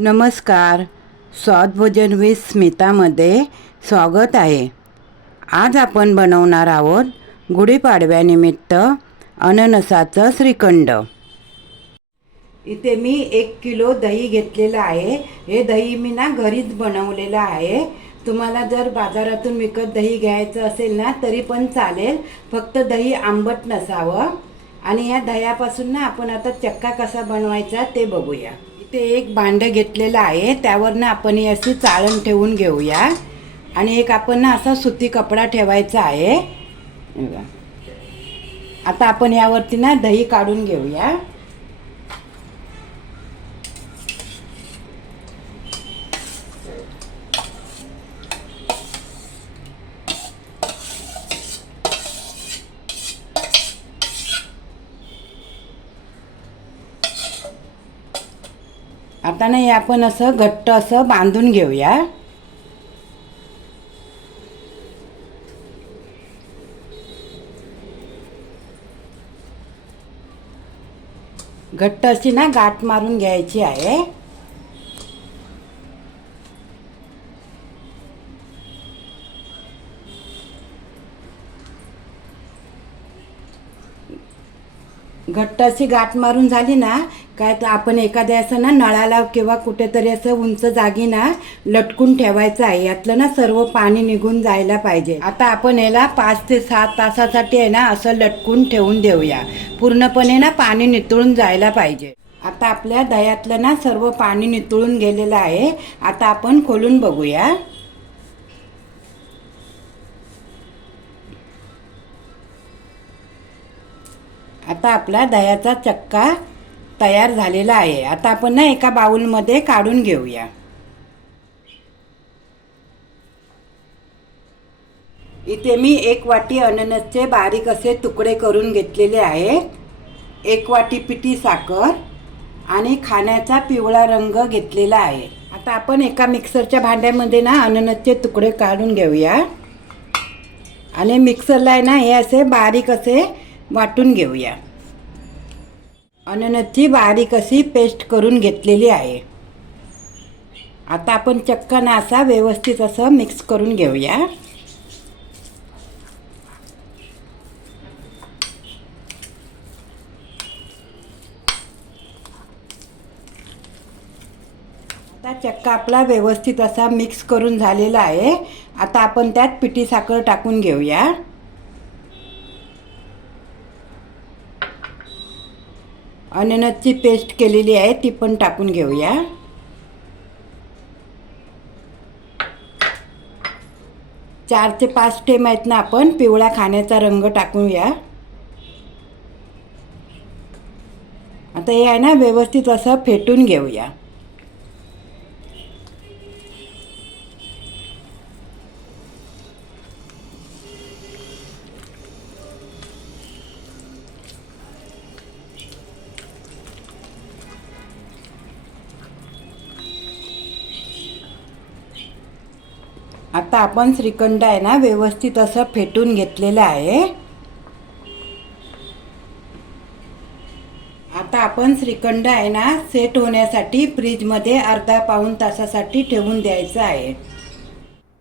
नमस्कार. स्वादभोजन विथ स्मितामध्ये स्वागत आहे. आज आपण बनवणार आहोत गुढीपाडव्यानिमित्त अननसाचं श्रीखंड. इथे मी एक किलो दही घेतलेलं आहे. हे दही मी ना घरीच बनवलेलं आहे. तुम्हाला जर बाजारातून विकत दही घ्यायचं असेल ना तरी पण चालेल. फक्त दही आंबट नसावं. आणि या दह्यापासून ना आपण आता चक्का कसा बनवायचा ते बघूया. ते एक भांडं घेतलेलं आहे. त्यावर ना आपण ही अशी चाळण ठेवून घेऊया. आणि एक आपण ना असा सुती कपडा ठेवायचा आहे. आता आपण यावरती ना दही काढून घेऊया. आता नाही आपण असं घट्ट असं बांधून घेऊया. घट्ट अशी ना गाठ मारून घ्यायची आहे. घट्ट अशी गाठ मारून झाली ना काय तर आपण एखाद्या असं ना नळाला किंवा कुठेतरी असं उंच जागी ना लटकून ठेवायचं आहे. यातलं ना सर्व पाणी निघून जायला पाहिजे. आता आपण याला पाच ते सात तासासाठी आहे ना असं लटकून ठेवून देऊया. पूर्णपणे ना पाणी नितळून जायला पाहिजे. आता आपल्या दह्यातलं ना सर्व पाणी नितळून गेलेलं आहे. आता आपण खोलून बघूया. आता आपला दह्याचा चक्का तयार झालेला आहे. आता आपण ना एका बाऊलमध्ये काढून घेऊया. इथे मी एक वाटी अननसचे बारीक असे तुकडे करून घेतलेले आहेत. एक वाटी पिठी साखर आणि खाण्याचा पिवळा रंग घेतलेला आहे. आता आपण एका मिक्सरच्या भांड्यामध्ये ना अननसचे तुकडे काढून घेऊया. आणि मिक्सरला आहे ना हे असे बारीक असे वाटून घेऊया. अननसची बारीक अशी पेस्ट करून घेतलेली आहे. आता आपण चक्कन असा व्यवस्थित असं मिक्स करून घेऊया. आता चक्का आपला व्यवस्थित असा मिक्स करून झालेला आहे. आता आपण त्यात पिठी साखर टाकून घेऊया. अननसची पेस्ट केलेली आहे ती पण टाकून घेऊया. चार ते पाच टेम आहेत ना आपण पिवळा खाण्याचा रंग टाकूया. आता हे आहे ना व्यवस्थित असं फेटून घेऊया. आता आपण श्रीखंड आहे ना व्यवस्थित असं फेटून घेतलेलं आहे. आता आपण श्रीखंड आहे ना सेट होण्यासाठी फ्रीजमध्ये अर्धा पाऊण तासासाठी ठेवून द्यायचं आहे.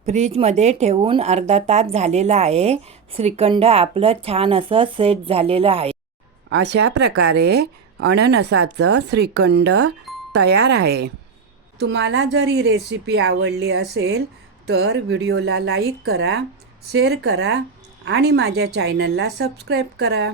फ्रीजमध्ये ठेवून अर्धा तास झालेला आहे. श्रीखंड आपलं छान असं सेट झालेलं आहे. अशा प्रकारे अननसाचं श्रीखंड तयार आहे. तुम्हाला जर ही रेसिपी आवडली असेल तर व्हिडिओला लाईक करा शेअर करा आणि माझ्या चॅनलला सबस्क्राईब करा.